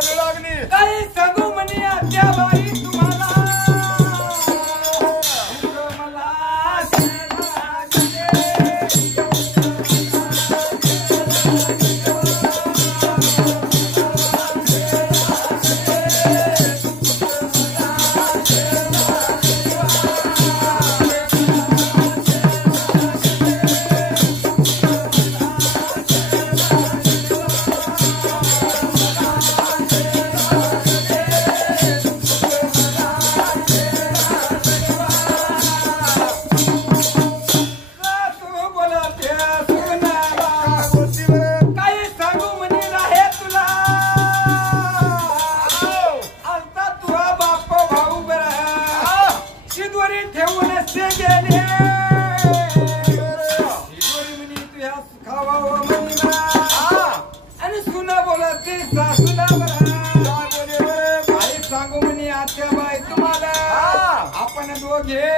बोलू लागली काही सांगू म्हणे आत्या बाई तुम्हाला आपण दोघे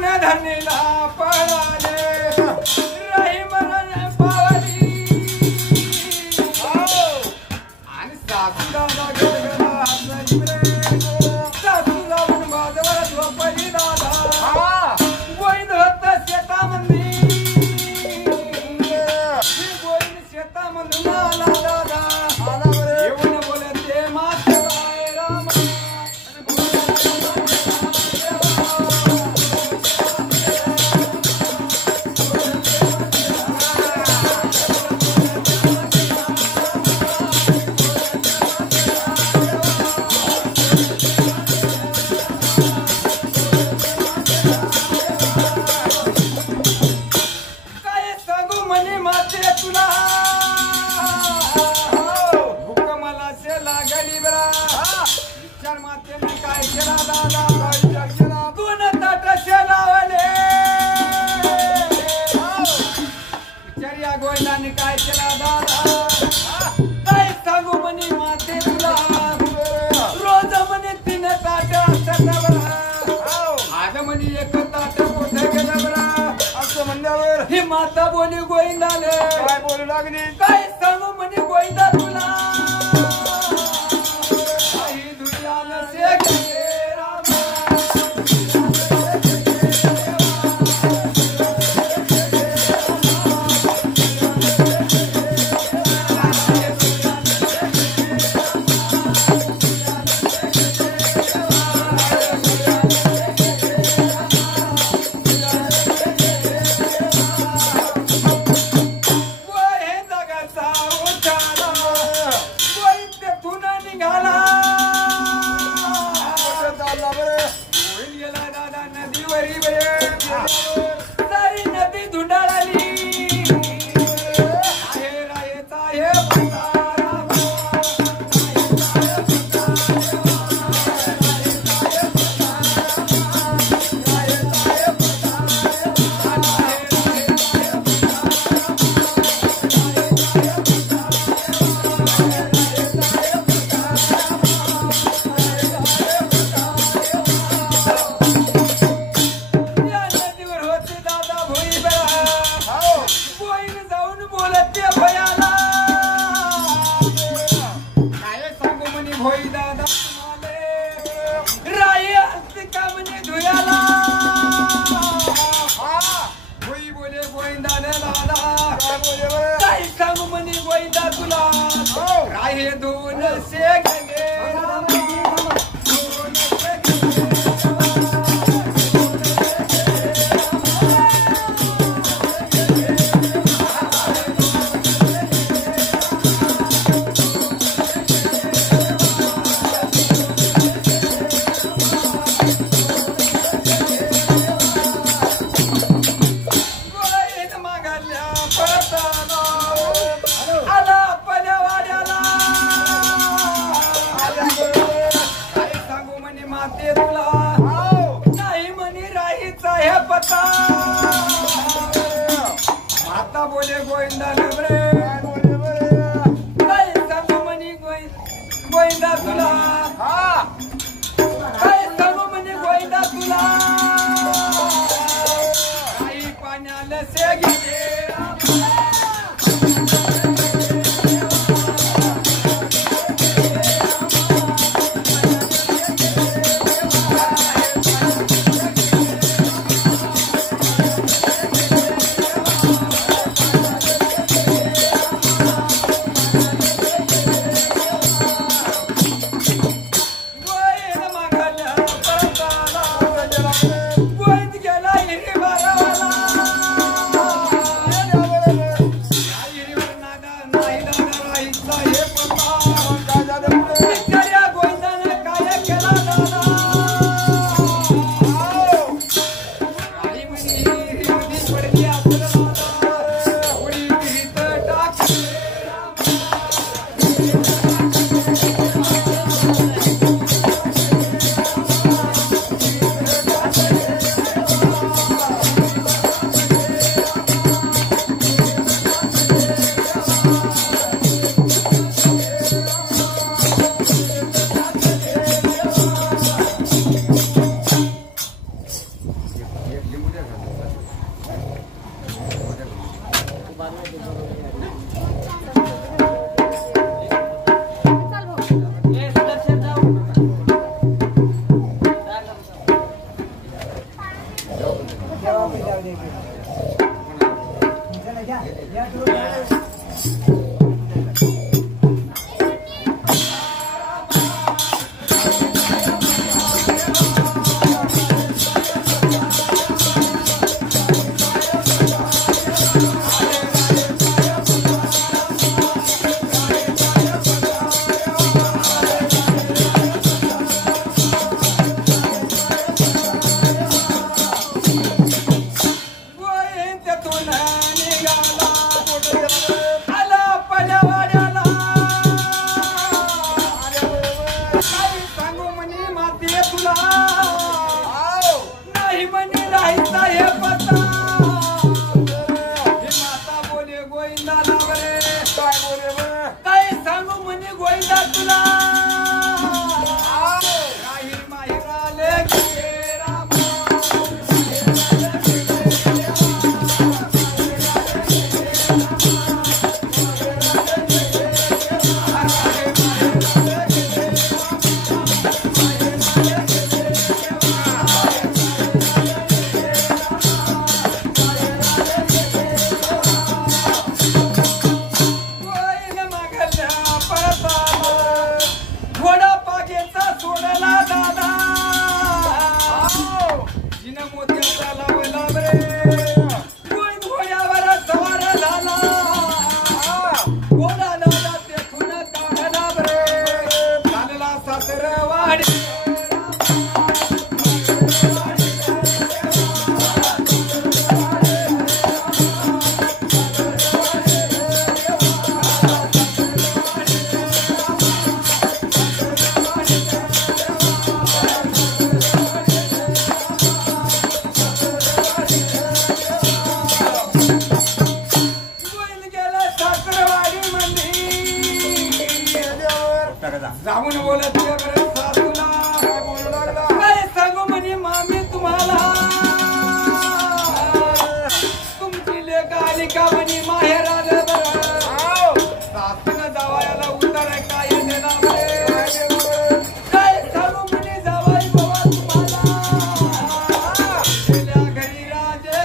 सोडून धरणीला पळाले राही मरण पावली आणि सासू दादा गडगडा हसली रे सासू जाऊन बाजवर झोपली दादा गोविंद होत शेतामंदी गोविंद शेतामधून आला दादा येऊन बोलते माताय राम काय सांगू म्हणे माते तुला भूक मला से लागली बरा विचार मातेने काय केला दादा काय केला कोण ताटसे लावले विचार या गोंडाने काय केला दादा काय सांगू म्हणे माते तुला रोज म्हणे 3 ताट असतात बरा आज म्हणे 1 ताट कुठे गेलं बरा असं म्हणल्यावर ही माता बोली गोविंदाले काय बोलू लागली काय सांगू म्हणे गोविंदा तुला काही दुनियाला से गे राम सारी नदी धुंडाळली आहे रायचा हे गोविंदा तुला राहे दोन से गेले माते तुला नाही म्हणे राहीचा हे पता माता बोले गोविंदा रे काय सांगू म्हणे गोविंदा तुला काय सांगू म्हणे गोविंदा तुला काही पाण्याला से गेले जाऊन बोलत सासूला काय सांगू म्हणे मामी तुम्हाला तुमची लेक आली का म्हणे माहेर आलं सासून जावायला उतर काय देणार काय सांगू म्हणे जावाई बाबा तुम्हाला गेल्या घरी राजे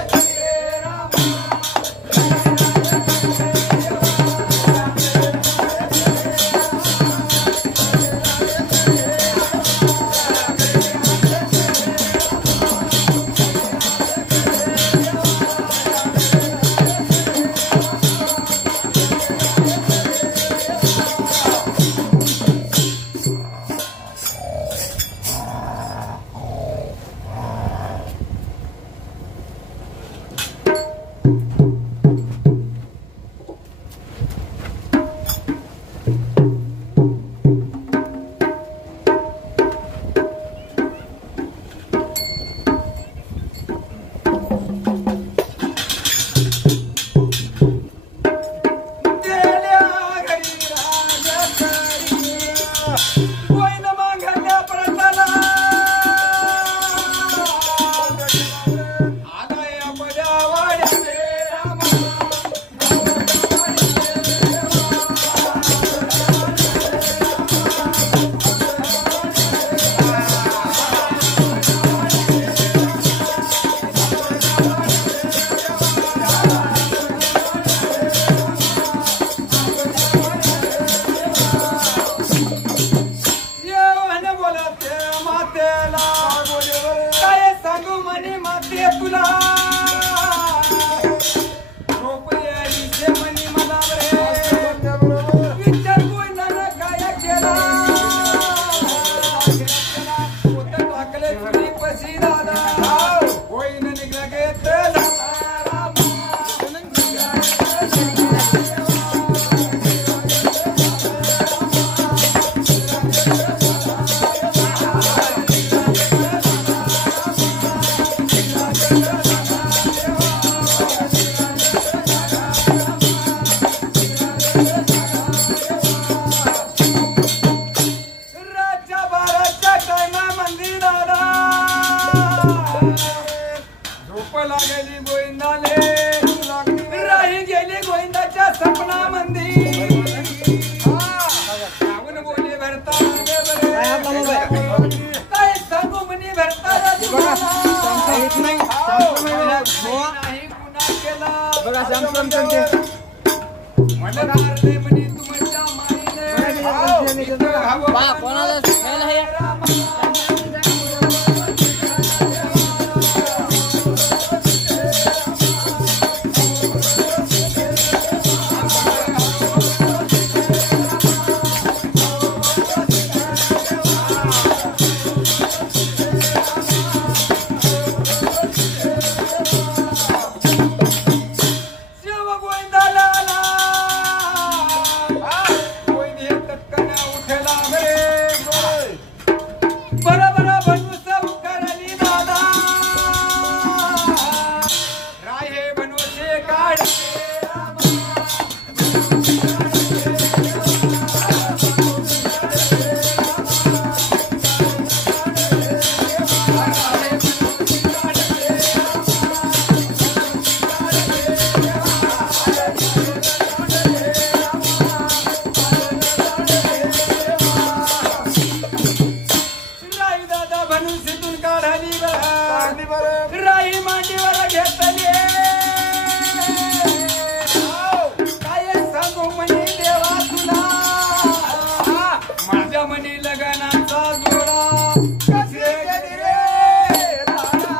लागली गोविंदाले राही गेली गोविंदाच्या सपनामंदी श्रावण बोले भरता काय सांगू म्हणे भरता नाही गुन्हा केला म्हणणार म्हणे तुमच्या माईने कोणाला राई मांडीवर घेतले काय सांगू म्हणे देवा तुला माझ्या म्हणे लगनाचा जोडा कसे केली रे लाडा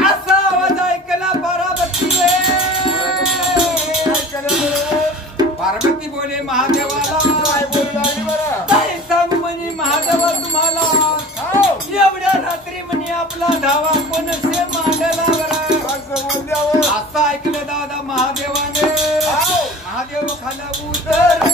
असा आवाज ऐकला पार्वती बोले महादेवाला काय सांगू म्हणे महादेवा तुम्हाला एवढ्या रात्री म्हणे आपला धावा कोणसे मांडला बरं असं ऐकलं दादा महादेवाने महादेव खाला उतर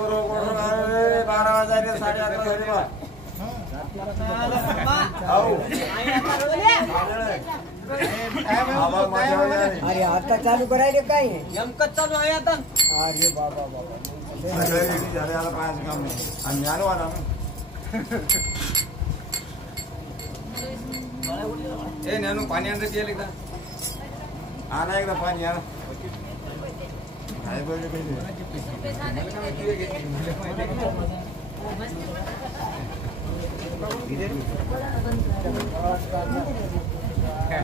बरोबर 12 वाजले 11:30 झाले बा अरे आता चालू करायले काय नेमकं चालू आहे आता अरे बाबा बाबा झाले आता पाहायचं काम नाही आणि ज्ञान वाला ए ज्ञानू पाणी आणत येईल एकदा आणा एकदा पाणी आणा काय बोलले पहिले